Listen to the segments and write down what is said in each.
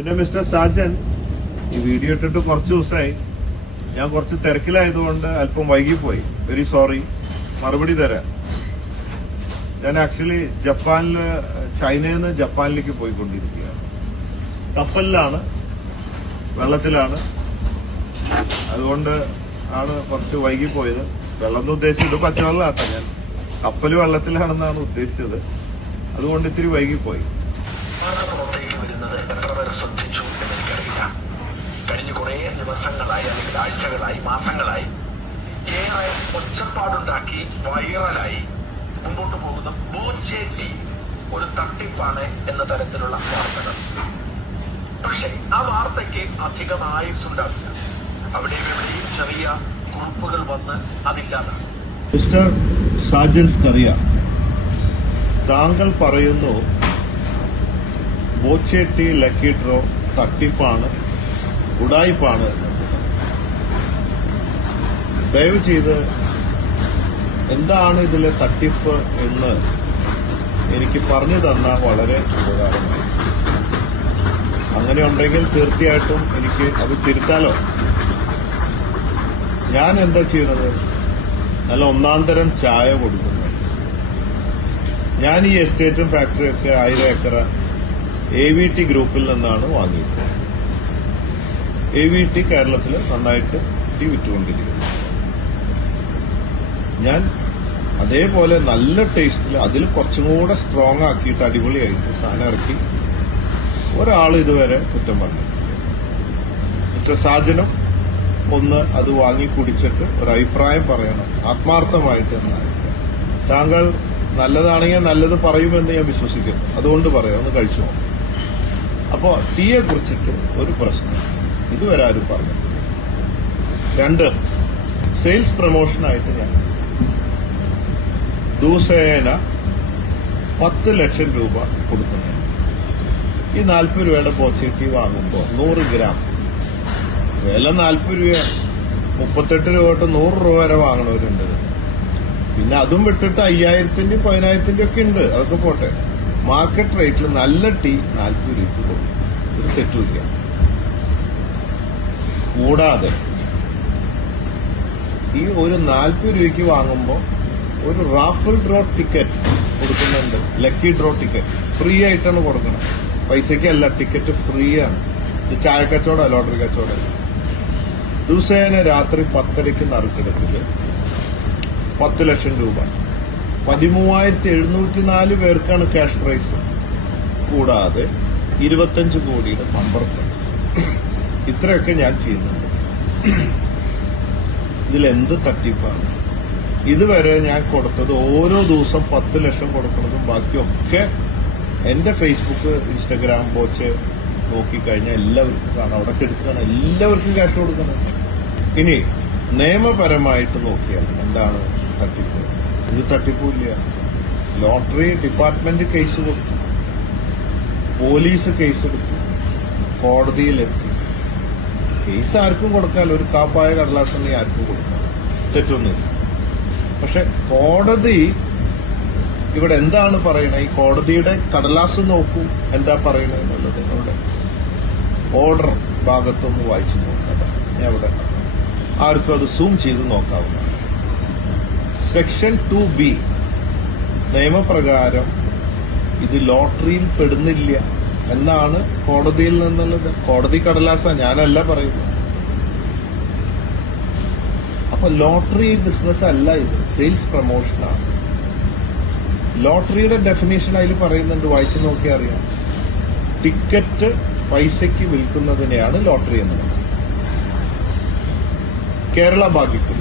പിന്നെ മിസ്റ്റർ സാജൻ ഈ വീഡിയോ ഇട്ടിട്ട് കുറച്ച് ദിവസമായി. ഞാൻ കുറച്ച് തിരക്കിലായതുകൊണ്ട് അല്പം വൈകിപ്പോയി. വെരി സോറി മറുപടി തരാം. ഞാൻ ആക്ച്വലി ജപ്പാനിൽ ചൈനയിൽ നിന്ന് ജപ്പാനിലേക്ക് പോയിക്കൊണ്ടിരിക്കുകയാണ്. കപ്പലിലാണ് വെള്ളത്തിലാണ്. അതുകൊണ്ട് ആണ് കുറച്ച് വൈകിപ്പോയത്. വെള്ളം എന്ന് ഉദ്ദേശിച്ചത് പച്ചവെള്ളമാട്ടോ ഞാൻ. കപ്പൽ വെള്ളത്തിലാണെന്നാണ് ഉദ്ദേശിച്ചത്. അതുകൊണ്ട് ഇത്തിരി വൈകിപ്പോയി. പുറത്തേക്ക് വരുന്നത് എത്ര പേർ ശ്രദ്ധിച്ചു എന്നെനിക്കറിയില്ല. കഴിഞ്ഞ കുറെ ദിവസങ്ങളായി അല്ലെങ്കിൽ ആഴ്ചകളായി മാസങ്ങളായി ഏറെ ഒച്ചപ്പാടുണ്ടാക്കി വൈറലായി മുമ്പോട്ട് പോകുന്ന ബോച്ചേട്ടി ഒരു തട്ടിപ്പാണ് എന്ന തരത്തിലുള്ള വാർത്തകൾ. പക്ഷേ ആ വാർത്തയ്ക്ക് അധികം ആയുസ്സുണ്ടാവില്ല അവിടെയും എവിടെയും ചെറിയ കുറിപ്പുകൾ വന്ന് അതില്ലാതാണ് മിസ്റ്റർ സാജൻസ് കറിയ താങ്കൾ പറയുന്നു ബോച്ചേട്ടി ലക്കി ഡ്രോ തട്ടിപ്പാണ് ഉടായിപ്പാണ്. എന്ന്. ദയവ് ചെയ്ത് എന്താണ് ഇതിലെ തട്ടിപ്പ് എന്ന് എനിക്ക് പറഞ്ഞു തന്ന വളരെ ഉപകാരമായി. അങ്ങനെ ഉണ്ടെങ്കിൽ തീർച്ചയായിട്ടും എനിക്ക് അത് തിരുത്താലോ? ഞാൻ എന്താ ചെയ്യുന്നത്? നല്ല ഒന്നാം തരം ചായ കൊടുക്കുന്നു. ഞാൻ ഈ എസ്റ്റേറ്റും ഫാക്ടറിയൊക്കെ ആയിരം ഏക്കർ എ വി ടി ഗ്രൂപ്പിൽ നിന്നാണ് വാങ്ങിയത്. എ വി ടി കേരളത്തിൽ നന്നായിട്ട് ടി വിറ്റുകൊണ്ടിരിക്കുന്നു. ഞാൻ അതേപോലെ നല്ല ടേസ്റ്റിൽ അതിൽ കുറച്ചും കൂടെ സ്ട്രോങ് ആക്കിയിട്ട് അടിപൊളിയായിട്ട് സാധനം ഇറക്കി ഒരാൾ ഇതുവരെ കുറ്റം പറഞ്ഞു മിസ്റ്റർ സാജനും ഒന്ന് അത് വാങ്ങി കുടിച്ചിട്ട് ഒരു അഭിപ്രായം പറയണം. ആത്മാർത്ഥമായിട്ട് എന്നായിരിക്കും താങ്കൾ നല്ലതാണെങ്കിൽ നല്ലത് പറയുമെന്ന് ഞാൻ വിശ്വസിക്കുന്നു. അതുകൊണ്ട് പറയാം. ഒന്ന് കഴിച്ചു നോക്കാം. അപ്പോൾ ടീയെ കുറിച്ചിട്ട് ഒരു പ്രശ്നം. ഇതുവരെ ആരും പറഞ്ഞു. രണ്ട് സെയിൽസ് പ്രൊമോഷനായിട്ട് ഞാൻ. ദിവസേന പത്ത് ലക്ഷം രൂപ കൊടുക്കുന്നു. ഈ നാൽപ്പത് രൂപയുടെ പോസിറ്റീവ് വാങ്ങുമ്പോൾ നൂറ് ഗ്രാം. വില നാൽപ്പത് രൂപയാണ് മുപ്പത്തെട്ട് രൂപ തൊട്ട് നൂറ് രൂപ വരെ വാങ്ങണവരുണ്ട്. പിന്നെ അതും വിട്ടിട്ട് അയ്യായിരത്തിന്റെയും പതിനായിരത്തിന്റെയും ഒക്കെ ഉണ്ട്. അതൊക്കെ പോട്ടെ. മാർക്കറ്റ് റേറ്റിൽ നല്ല ടീ നാൽപ്പത് രൂപയ്ക്ക് കൊടുക്കും ഒരു തെറ്റുമില്ല കൂടാതെ ഈ ഒരു നാൽപ്പത് രൂപയ്ക്ക് വാങ്ങുമ്പോൾ ഒരു റാഫൽ ഡ്രോ ടിക്കറ്റ് കൊടുക്കുന്നുണ്ട്. ലക്കി ഡ്രോ ടിക്കറ്റ് ഫ്രീ ആയിട്ടാണ് പൈസയ്ക്ക് പൈസയ്ക്കല്ല ടിക്കറ്റ് ഫ്രീ ആണ്. ഇത് ചായ കച്ചവടം ലോട്ടറി കച്ചവടം ദിവസേന രാത്രി പത്തരയ്ക്ക് നറുക്കെടുപ്പിൽ പത്ത് ലക്ഷം രൂപ. പതിമൂവായിരത്തി എഴുന്നൂറ്റി നാല് പേർക്കാണ് ക്യാഷ് പ്രൈസ് കൂടാതെ ഇരുപത്തഞ്ച് കോടിയുടെ ബമ്പർ പ്രൈസ് ഇത്രയൊക്കെ ഞാൻ ചെയ്യുന്നുണ്ട്. ഇതിലെന്ത് തട്ടിപ്പാണ്? ഇതുവരെ ഞാൻ കൊടുത്തത് ഓരോ ദിവസം പത്ത് ലക്ഷം കൊടുക്കുന്നതും ബാക്കിയൊക്കെ എന്റെ ഫേസ്ബുക്ക് ഇൻസ്റ്റഗ്രാം പോച്ച് നോക്കിക്കഴിഞ്ഞാൽ എല്ലാവർക്കും കാണാം അവിടെ കെടുക്കുകയാണ് എല്ലാവർക്കും ക്യാഷ് കൊടുക്കുന്നുണ്ട് ഇനി നിയമപരമായിട്ട് നോക്കിയാൽ എന്താണ് തട്ടിപ്പ്? ഒരു തട്ടിപ്പുമില്ല. ലോട്ടറി ഡിപ്പാർട്ട്മെന്റ് കേസ് കൊടുത്തു. പോലീസ് കേസ് എടുത്തു. കോടതിയിലെത്തി. കേസ് ആർക്കും കൊടുക്കാമല്ലോ ഒരു കാപ്പായ കടലാസ് ആർക്കും കൊടുക്കാം. തെറ്റൊന്നുമില്ല. പക്ഷെ കോടതി ഇവിടെ എന്താണ് പറയുന്നത് ഈ കോടതിയുടെ കടലാസ് നോക്കൂ. എന്താ പറയുന്നത് എന്നുള്ളത് ഓർഡർ ഭാഗത്തൊന്ന് വായിച്ചു നോക്കാം. ഞാൻ ഇവിടെ ആർക്കും അത് സൂം ചെയ്ത് നോക്കാവുന്നതാണ്. സെക്ഷൻ ടു ബി നിയമപ്രകാരം ഇത് ലോട്ടറിയിൽ പെടുന്നില്ല എന്നാണ് കോടതിയിൽ നിന്നുള്ളത്. കോടതി കടലാസ ഞാനല്ല പറയുന്നത്. അപ്പൊ ലോട്ടറി ബിസിനസ് അല്ല ഇത്. സെയിൽസ് പ്രൊമോഷനാണ് ലോട്ടറിയുടെ ഡെഫിനേഷൻ അതിൽ പറയുന്നുണ്ട് വായിച്ചു നോക്കിയാൽ അറിയാം. ടിക്കറ്റ് പൈസയ്ക്ക് വിൽക്കുന്നതിനെയാണ് ലോട്ടറി എന്ന് പറയുന്നത്. കേരള ഭാഗ്യക്കുറി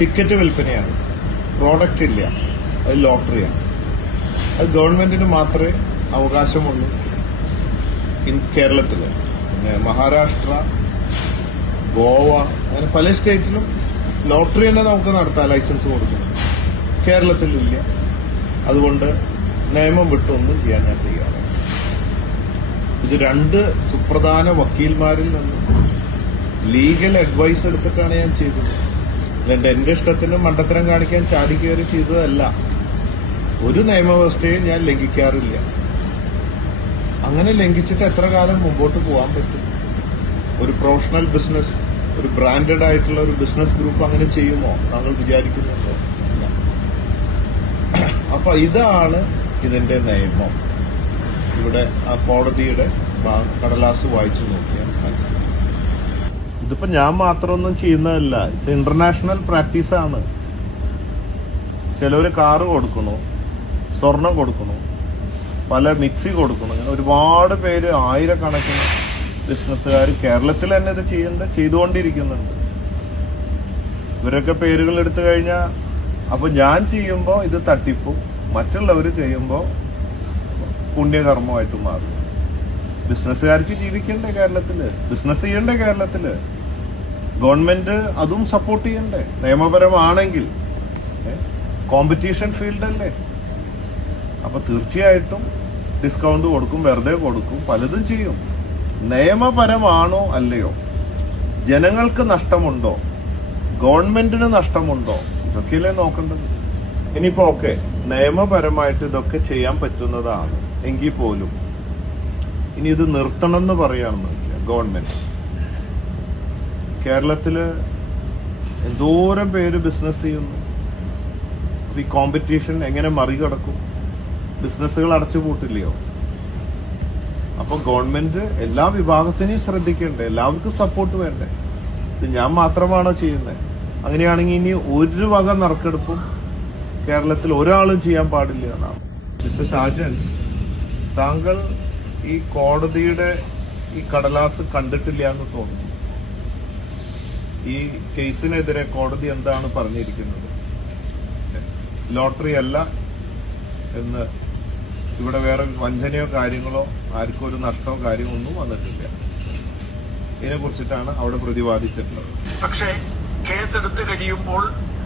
ടിക്കറ്റ് വിൽപ്പനയാണ്. പ്രോഡക്റ്റ് ഇല്ല. അത് ലോട്ടറിയാണ് അത് ഗവൺമെന്റിന് മാത്രമേ അവകാശമുള്ളൂ ഇൻ കേരളത്തിൽ പിന്നെ മഹാരാഷ്ട്ര ഗോവ അങ്ങനെ പല സ്റ്റേറ്റിലും ലോട്ടറി തന്നെ നമുക്ക് നടത്താം ലൈസൻസ് കൊടുക്കും കേരളത്തിലില്ല അതുകൊണ്ട് നിയമം വിട്ടൊന്നും ചെയ്യാൻ ഞാൻ തയ്യാറാണ്. ഇത് രണ്ട് സുപ്രധാന വക്കീൽമാരിൽ നിന്ന് ലീഗൽ അഡ്വൈസ് എടുത്തിട്ടാണ് ഞാൻ ചെയ്തത്. അല്ലാണ്ട് എന്റെ ഇഷ്ടത്തിന് മണ്ടത്തരം കാണിക്കാൻ ചാടി കയറി ചെയ്തതല്ല. ഒരു നിയമവ്യവസ്ഥയും ഞാൻ ലംഘിക്കാറില്ല. അങ്ങനെ ലംഘിച്ചിട്ട് എത്ര കാലം മുമ്പോട്ട് പോകാൻ പറ്റും? ഒരു പ്രൊഫഷണൽ ബിസിനസ് ഒരു ബ്രാൻഡഡ് ആയിട്ടുള്ള ഒരു ബിസിനസ് ഗ്രൂപ്പ് അങ്ങനെ ചെയ്യുമോ? താങ്കൾ വിചാരിക്കുന്നുണ്ടോ. അപ്പൊ ഇതാണ് ഇതിന്റെ നിയമം. ഇവിടെ ആ കോടതിയുടെ കടലാസ് വായിച്ചു നോക്കിയാൽ ഇതിപ്പോ ഞാൻ മാത്രമൊന്നും ചെയ്യുന്നതല്ല. ഇറ്റ്സ് ഇന്റർനാഷണൽ പ്രാക്ടീസ് ആണ്. ചിലവര് കാറ് കൊടുക്കണു സ്വർണം കൊടുക്കണു പല മിക്സി കൊടുക്കണം അങ്ങനെ ഒരുപാട് പേര് ആയിരക്കണക്കിന് ബിസിനസ്സുകാർ കേരളത്തിൽ തന്നെ ഇത് ചെയ്യേണ്ട ചെയ്തുകൊണ്ടിരിക്കുന്നുണ്ട്. ഇവരൊക്കെ പേരുകൾ എടുത്തു കഴിഞ്ഞാൽ അപ്പോൾ ഞാൻ ചെയ്യുമ്പോൾ ഇത് തട്ടിപ്പും മറ്റുള്ളവർ ചെയ്യുമ്പോൾ പുണ്യകർമ്മമായിട്ട് മാറും. ബിസിനസ്സുകാർക്ക് ജീവിക്കണ്ടേ കേരളത്തിൽ? ബിസിനസ് ചെയ്യണ്ടേ കേരളത്തിൽ? ഗവൺമെന്റ് അതും സപ്പോർട്ട് ചെയ്യണ്ടേ? നിയമപരമാണെങ്കിൽ. കോമ്പറ്റീഷൻ ഫീൽഡല്ലേ അപ്പോൾ തീർച്ചയായിട്ടും ഡിസ്കൗണ്ട് കൊടുക്കും വെറുതെ കൊടുക്കും പലതും ചെയ്യും. നിയമപരമാണോ അല്ലയോ? ജനങ്ങൾക്ക് നഷ്ടമുണ്ടോ? ഗവൺമെന്റിന് നഷ്ടമുണ്ടോ? ഇതൊക്കെയല്ലേ നോക്കേണ്ടത്. ഇനിയിപ്പോ ഓക്കെ നിയമപരമായിട്ട് ഇതൊക്കെ ചെയ്യാൻ പറ്റുന്നതാണ്. എങ്കിൽ പോലും ഇനി ഇത് നിർത്തണം എന്ന് പറയുകയാണെന്ന് വെച്ചാൽ ഗവൺമെന്റ്. കേരളത്തിൽ എന്തോരം പേര് ബിസിനസ് ചെയ്യുന്നു. ഈ കോമ്പറ്റീഷൻ എങ്ങനെ മറികടക്കും? ബിസിനസ്സുകൾ അടച്ചു പൂട്ടില്ലയോ? അപ്പോൾ ഗവൺമെന്റ് എല്ലാ വിഭാഗത്തിനെയും ശ്രദ്ധിക്കണ്ടേ എല്ലാവർക്കും സപ്പോർട്ട് വേണ്ടേ? ഇത് ഞാൻ മാത്രമാണോ ചെയ്യുന്നത് അങ്ങനെയാണെങ്കിൽ ഇനി ഒരു വക നറുക്കെടുപ്പും കേരളത്തിൽ ഒരാളും ചെയ്യാൻ പാടില്ല എന്നാണ്. മിസ്റ്റർ ഷാജൻ താങ്കൾ ഈ കോടതിയുടെ ഈ കടലാസ് കണ്ടിട്ടില്ല എന്ന് തോന്നുന്നു. ഈ കേസിനെതിരെ കോടതി എന്താണ് പറഞ്ഞിരിക്കുന്നത്? ലോട്ടറി അല്ല എന്ന് ഇവിടെ വേറെ വഞ്ചനയോ കാര്യങ്ങളോ ആർക്കും ഒരു നഷ്ടമോ കാര്യമോ ഒന്നും വന്നിട്ടില്ല. ഇതിനെ കുറിച്ചിട്ടാണ് അവിടെ പ്രതിപാദിച്ചിട്ടുള്ളത്. പക്ഷേ കേസെടുത്ത് കഴിയുമ്പോൾ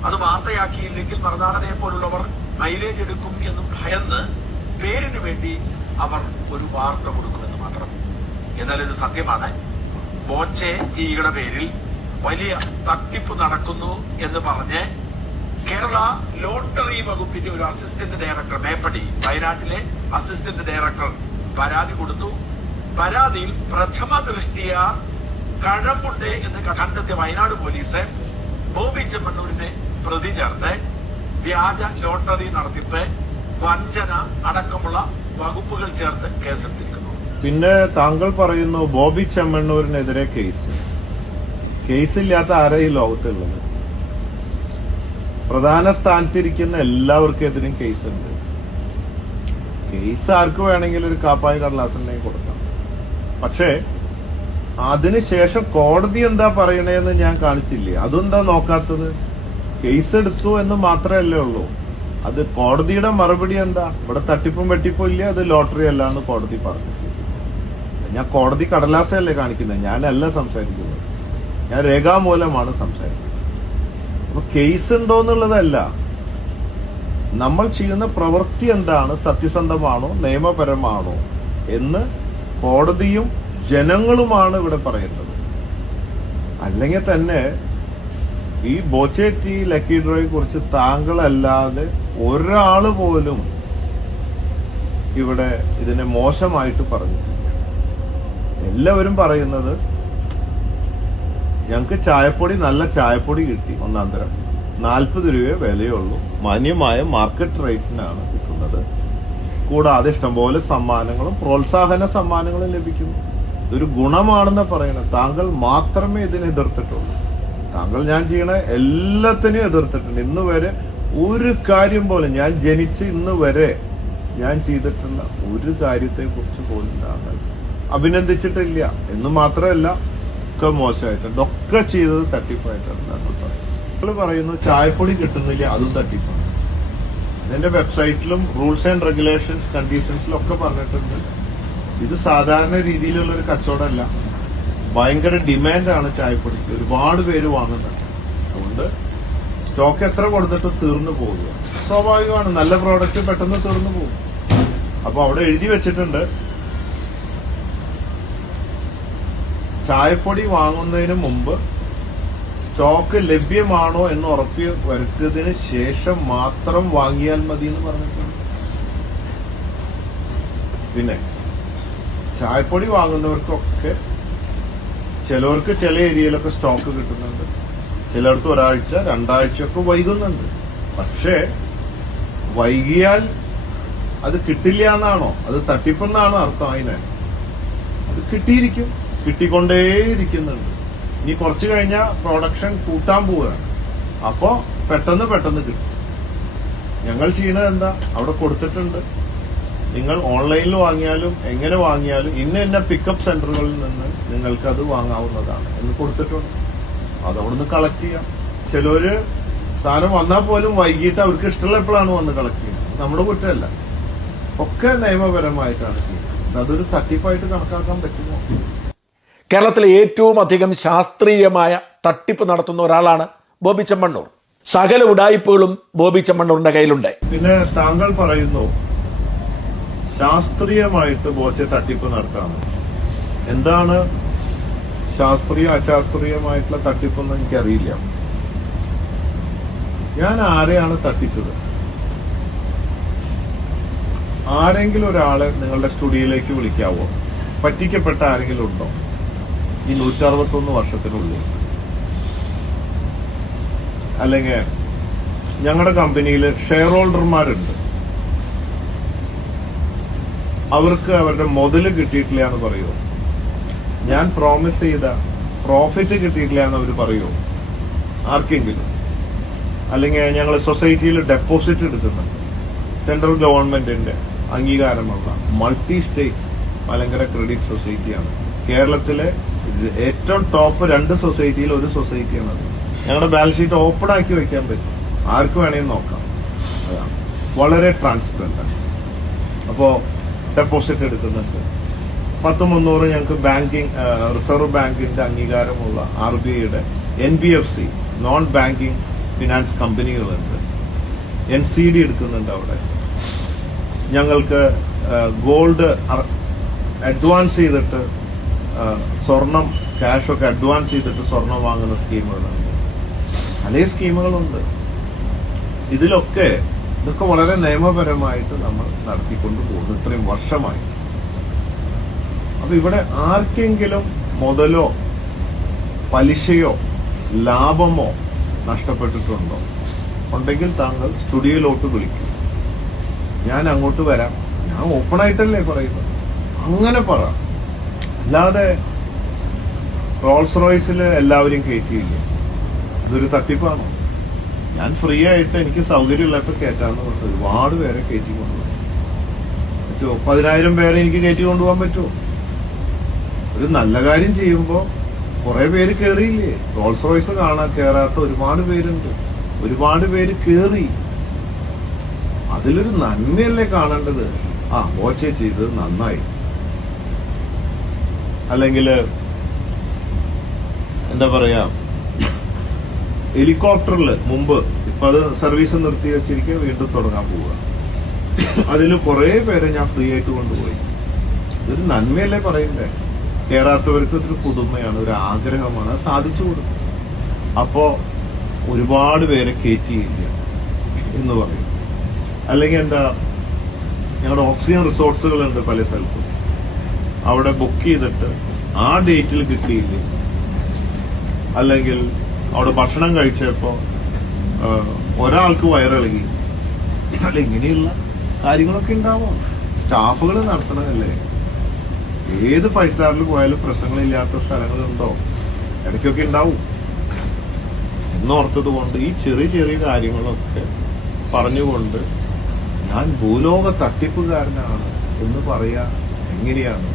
അത് വാർത്തയാക്കിയില്ലെങ്കിൽ മറുനാടനെ പോലുള്ളവർ മൈലേജ് എടുക്കും എന്ന് ഭയന്ന് പേരിന് വേണ്ടി അവർ ഒരു വാർത്ത കൊടുക്കുമെന്ന് മാത്രം. എന്നാൽ ഇത് സത്യമാണ്. ബോച്ചെ ടീയുടെ പേരിൽ വലിയ തട്ടിപ്പ് നടക്കുന്നു എന്ന് പറഞ്ഞ് കേരള ലോട്ടറി വകുപ്പിന്റെ ഒരു അസിസ്റ്റന്റ് ഡയറക്ടർ മേപ്പടി വയനാട്ടിലെ അസിസ്റ്റന്റ് ഡയറക്ടർ പരാതി കൊടുത്തു. പരാതിയിൽ പ്രഥമ ദൃഷ്ടിയ കഴമ്പുണ്ട് എന്ന് കണ്ടെത്തിയ വയനാട് പോലീസ് ബോബി ചെമ്മണ്ണൂരിനെ പ്രതി ചേർത്ത് വ്യാജ ലോട്ടറി നടത്തിപ്പ് വഞ്ചന അടക്കമുള്ള വകുപ്പുകൾ ചേർത്ത് കേസെടുത്തിരിക്കുന്നു. പിന്നെ താങ്കൾ പറയുന്നു ബോബി ചെമ്മണ്ണൂരിനെതിരെ കേസ്. കേസില്ലാത്ത ആരെയും ഈ ലോകത്തുള്ളത്? പ്രധാന സ്ഥാനത്തിരിക്കുന്ന എല്ലാവർക്കെതിരും കേസുണ്ട്. കേസ് ആർക്ക് വേണമെങ്കിലും ഒരു കാപ്പായ കടലാസുണ്ടെങ്കിൽ കൊടുക്കാം. പക്ഷേ അതിനുശേഷം കോടതി എന്താ പറയണേന്ന് ഞാൻ കാണിച്ചില്ലേ? അതെന്താ നോക്കാത്തത്? കേസ് എടുത്തു എന്ന് മാത്രമല്ലേ ഉള്ളൂ. അത് കോടതിയുടെ മറുപടി എന്താ? ഇവിടെ തട്ടിപ്പും വെട്ടിപ്പും ഇല്ല? അത് ലോട്ടറി അല്ല എന്ന് കോടതി പറഞ്ഞു ഞാൻ കോടതി കടലാസല്ലേ കാണിക്കുന്നത്. ഞാനല്ല സംസാരിക്കുന്നത്. ഞാൻ രേഖാമൂലമാണ് സംസാരിക്കുന്നത്. അപ്പൊ കേസ് ഉണ്ടോ എന്നുള്ളതല്ല. നമ്മൾ ചെയ്യുന്ന പ്രവൃത്തി എന്താണ്? സത്യസന്ധമാണോ? നിയമപരമാണോ? എന്ന് കോടതിയും ജനങ്ങളുമാണ് ഇവിടെ പറയുന്നത് അല്ലെങ്കിൽ തന്നെ ഈ ബോച്ചേറ്റി ലക്കി ഡ്രോയെ കുറിച്ച് താങ്കളല്ലാതെ ഒരാൾ പോലും ഇവിടെ ഇതിനെ മോശമായിട്ട് പറഞ്ഞിട്ടില്ല. എല്ലാവരും പറയുന്നത് ഞങ്ങൾക്ക് ചായപ്പൊടി നല്ല ചായപ്പൊടി കിട്ടി ഒന്നാം തരം. നാൽപ്പത് രൂപയെ വിലയുള്ളൂ. മാന്യമായ മാർക്കറ്റ് റേറ്റിനാണ് കിട്ടുന്നത്. കൂടാതെ ഇഷ്ടംപോലെ സമ്മാനങ്ങളും പ്രോത്സാഹന സമ്മാനങ്ങളും ലഭിക്കുന്നു. ഇതൊരു ഗുണമാണെന്ന് പറയുന്നത് താങ്കൾ മാത്രമേ ഇതിനെ എതിർത്തിട്ടുള്ളൂ. താങ്കൾ ഞാൻ ചെയ്യണ എല്ലാത്തിനെയും എതിർത്തിട്ടുണ്ട്. ഇന്ന് വരെ ഒരു കാര്യം പോലും ഞാൻ ജനിച്ച് ഇന്ന് വരെ ഞാൻ ചെയ്തിട്ടുള്ള ഒരു കാര്യത്തെ കുറിച്ച് പോലും താങ്കൾ അഭിനന്ദിച്ചിട്ടില്ല. എന്ന് മാത്രമല്ല ഒക്കെ മോശമായിട്ടുണ്ട് ഇതൊക്കെ ചെയ്തത് തട്ടിപ്പായിട്ടാണ് നിങ്ങൾ പറയുന്നു ചായപ്പൊടി കിട്ടുന്നില്ല അതും തട്ടിപ്പാണ് ഇതിന്റെ വെബ്സൈറ്റിലും റൂൾസ് ആൻഡ് റെഗുലേഷൻസ് കണ്ടീഷൻസിലും ഒക്കെ പറഞ്ഞിട്ടുണ്ട്. ഇത് സാധാരണ രീതിയിലുള്ള ഒരു കച്ചവടമല്ല. ഭയങ്കര ഡിമാൻഡാണ് ചായപ്പൊടിക്ക്. ഒരുപാട് പേര് വാങ്ങുന്നുണ്ട്. അതുകൊണ്ട് സ്റ്റോക്ക് എത്ര കൊടുത്തിട്ടും തീർന്നു പോവുക സ്വാഭാവികമാണ്. നല്ല പ്രോഡക്റ്റ് പെട്ടെന്ന് തീർന്നു പോകും. അപ്പൊ അവിടെ എഴുതി വെച്ചിട്ടുണ്ട് ചായപ്പൊടി വാങ്ങുന്നതിന് മുമ്പ് സ്റ്റോക്ക് ലഭ്യമാണോ എന്ന് ഉറപ്പ് വരുത്തിയതിന് ശേഷം മാത്രം വാങ്ങിയാൽ മതി എന്ന് പറഞ്ഞിട്ടുണ്ട്. പിന്നെ ചായപ്പൊടി വാങ്ങുന്നവർക്കൊക്കെ ചിലവർക്ക് ചില ഏരിയയിലൊക്കെ സ്റ്റോക്ക് കിട്ടുന്നുണ്ട്. ചിലർക്ക് ഒരാഴ്ച രണ്ടാഴ്ചയൊക്കെ വൈകുന്നുണ്ട്. പക്ഷേ വൈകിയാൽ അത് കിട്ടില്ല എന്നാണോ? അത് തട്ടിപ്പെന്നാണോ അർത്ഥം അതിനെ. അത് കിട്ടിയിരിക്കും. കിട്ടിക്കൊണ്ടേയിരിക്കുന്നുണ്ട്. ഇനി കുറച്ച് കഴിഞ്ഞാൽ പ്രൊഡക്ഷൻ കൂട്ടാൻ പോവുകയാണ്. അപ്പോൾ പെട്ടെന്ന് പെട്ടെന്ന് കിട്ടും. ഞങ്ങൾ ചെയ്യുന്നത് എന്താ? അവിടെ കൊടുത്തിട്ടുണ്ട്. നിങ്ങൾ ഓൺലൈനിൽ വാങ്ങിയാലും എങ്ങനെ വാങ്ങിയാലും ഇന്ന ഇന്ന പിക്കപ്പ് സെന്ററുകളിൽ നിന്ന് നിങ്ങൾക്ക് അത് വാങ്ങാവുന്നതാണ് എന്ന് കൊടുത്തിട്ടുണ്ട്. അത് അവിടുന്ന് കളക്ട് ചെയ്യാം. ചിലര് സാധനം വന്നാൽ പോലും വൈകിട്ട് അവർക്ക് ഇഷ്ടമുള്ള എപ്പോഴാണ് വന്ന് കളക്ട് ചെയ്യുന്നത്. നമ്മുടെ കുറ്റമല്ല. ഒക്കെ നിയമപരമായിട്ടാണ് ചെയ്യുന്നത്. അതൊരു തട്ടിപ്പായിട്ട് കണക്കാക്കാൻ പറ്റുമോ? കേരളത്തിലെ ഏറ്റവും അധികം ശാസ്ത്രീയമായ തട്ടിപ്പ് നടത്തുന്ന ഒരാളാണ് ബോബി ചെമ്മണ്ണൂർ. സകല ഉടായ്പകളും ബോബി ചെമ്മണ്ണൂറിന്റെ കയ്യിലുണ്ട്. പിന്നെ താങ്കൾ പറയുന്നു ശാസ്ത്രീയമായിട്ട് ബോച്ചെ തട്ടിപ്പ് നടത്താണ് എന്താണ് ശാസ്ത്രീയ അശാസ്ത്രീയമായിട്ടുള്ള തട്ടിപ്പൊന്നും എനിക്കറിയില്ല. ഞാൻ ആരെയാണ് തട്ടിച്ചത്? ആരെങ്കിലും ഒരാളെ നിങ്ങളുടെ സ്റ്റുഡിയോയിലേക്ക് വിളിക്കാവോ? പറ്റിക്കപ്പെട്ട ആരെങ്കിലും ഉണ്ടോ? ഈ നൂറ്ററുപത്തൊന്ന് വർഷത്തിനുള്ളിൽ. അല്ലെങ്കിൽ ഞങ്ങളുടെ കമ്പനിയിൽ ഷെയർ ഹോൾഡർമാരുണ്ട് അവർക്ക് അവരുടെ മുതൽ കിട്ടിയിട്ടില്ല എന്ന് പറയുമോ ഞാൻ പ്രോമിസ് ചെയ്ത പ്രോഫിറ്റ് കിട്ടിയിട്ടില്ല എന്ന് അവർ പറയുമോ ആർക്കെങ്കിലും? അല്ലെങ്കിൽ ഞങ്ങൾ സൊസൈറ്റിയിൽ ഡെപ്പോസിറ്റ് എടുക്കുന്നുണ്ട്. സെൻട്രൽ ഗവൺമെന്റിന്റെ അംഗീകാരമുള്ള മൾട്ടി സ്റ്റേറ്റ് മലങ്കര ക്രെഡിറ്റ് സൊസൈറ്റിയാണ് കേരളത്തിലെ ഏറ്റവും ടോപ്പ് രണ്ട് സൊസൈറ്റിയിൽ ഒരു സൊസൈറ്റിയാണ് അത്. ഞങ്ങളുടെ ബാലൻസ് ഷീറ്റ് ഓപ്പൺ ആക്കി വെക്കാൻ പറ്റും. ആർക്ക് വേണമെങ്കിൽ നോക്കാം. വളരെ ട്രാൻസ്പെറന്റ് ആണ്. അപ്പോ ഡെപ്പോസിറ്റ് എടുക്കുന്നുണ്ട്. പത്ത് മുന്നൂറ് ഞങ്ങൾക്ക് ബാങ്കിങ് റിസർവ് ബാങ്കിന്റെ അംഗീകാരമുള്ള ആർ ബി ഐയുടെ N B F C non banking finance കമ്പനികളുണ്ട് N C D എടുക്കുന്നുണ്ട് അവിടെ. ഞങ്ങൾക്ക് ഗോൾഡ് അഡ്വാൻസ് ചെയ്തിട്ട് സ്വർണം ക്യാഷൊക്കെ അഡ്വാൻസ് ചെയ്തിട്ട് സ്വർണം വാങ്ങുന്ന സ്കീമുകളുണ്ട് പല സ്കീമുകളുണ്ട്. ഇതിലൊക്കെ ഇതൊക്കെ വളരെ നിയമപരമായിട്ട് നമ്മൾ നടത്തിക്കൊണ്ട് പോകുന്നു. ഇത്രയും വർഷമായി. അപ്പൊ ഇവിടെ ആർക്കെങ്കിലും മുതലോ പലിശയോ ലാഭമോ നഷ്ടപ്പെട്ടിട്ടുണ്ടോ? ഉണ്ടെങ്കിൽ താങ്കൾ സ്റ്റുഡിയോയിലോട്ട് വിളിക്കും. ഞാൻ അങ്ങോട്ട് വരാം. ഞാൻ ഓപ്പണായിട്ടല്ലേ പറയുന്നത്? അങ്ങനെ പറ. അല്ലാതെ റോൾസ് റോയ്സിൽ എല്ലാവരും കയറ്റിയില്ല ഇതൊരു തട്ടിപ്പാണോ? ഞാൻ ഫ്രീ ആയിട്ട് എനിക്ക് സൗകര്യമുള്ളപ്പോൾ കയറ്റാന്ന് പറഞ്ഞു ഒരുപാട് പേരെ കയറ്റി കൊണ്ടുപോകും പറ്റുമോ പതിനായിരം പേരെ എനിക്ക് കയറ്റി കൊണ്ടുപോകാൻ പറ്റുമോ? ഒരു നല്ല കാര്യം ചെയ്യുമ്പോൾ കുറെ പേര് കയറിയില്ലേ റോൾസ് റോയ്സ് കാണാൻ കയറാത്ത ഒരുപാട് പേരുണ്ട്. ഒരുപാട് പേര് കയറി അതിലൊരു നന്മയല്ലേ കാണേണ്ടത്? ആ ഓച്ചേ ചെയ്തത് നന്നായി. അല്ലെങ്കിൽ എന്താ പറയാ ഹെലികോപ്റ്ററിൽ മുമ്പ് ഇപ്പൊ അത് സർവീസ് നിർത്തി വെച്ചിരിക്കുക വീണ്ടും തുടങ്ങാൻ പോവുക അതിൽ കുറെ പേരെ ഞാൻ ഫ്രീ ആയിട്ട് കൊണ്ടുപോയി. ഇതൊരു നന്മയല്ലേ പറയണ്ടേ? കേറാത്തവർക്ക് ഇതൊരു പുതുമയാണ് ഒരു ആഗ്രഹമാണ് സാധിച്ചു കൊടുക്കും. അപ്പോ ഒരുപാട് പേരെ കയറ്റിയില്ല എന്ന് പറയും. അല്ലെങ്കിൽ എന്താ ഞങ്ങളുടെ ഓക്സിജൻ റിസോർട്സുകളുണ്ട് പല സ്ഥലത്തും. അവിടെ ബുക്ക് ചെയ്തിട്ട് ആ ഡേറ്റിൽ കിട്ടിയില്ല? അല്ലെങ്കിൽ അവിടെ ഭക്ഷണം കഴിച്ചപ്പോ ഒരാൾക്ക് വയറിളകി. അല്ല ഇങ്ങനെയുള്ള കാര്യങ്ങളൊക്കെ ഉണ്ടാവും? സ്റ്റാഫുകൾ നടത്തണമല്ലേ ഏത് ഫൈവ് സ്റ്റാറിൽ പോയാലും പ്രശ്നങ്ങളില്ലാത്ത സ്ഥലങ്ങളുണ്ടോ? ഇടയ്ക്കൊക്കെ ഉണ്ടാവും. എന്നോർത്തത് കൊണ്ട് ഈ ചെറിയ ചെറിയ കാര്യങ്ങളൊക്കെ പറഞ്ഞുകൊണ്ട് ഞാൻ ഭൂലോക തട്ടിപ്പുകാരനാണ് എന്ന് പറയാ എങ്ങനെയാണ്?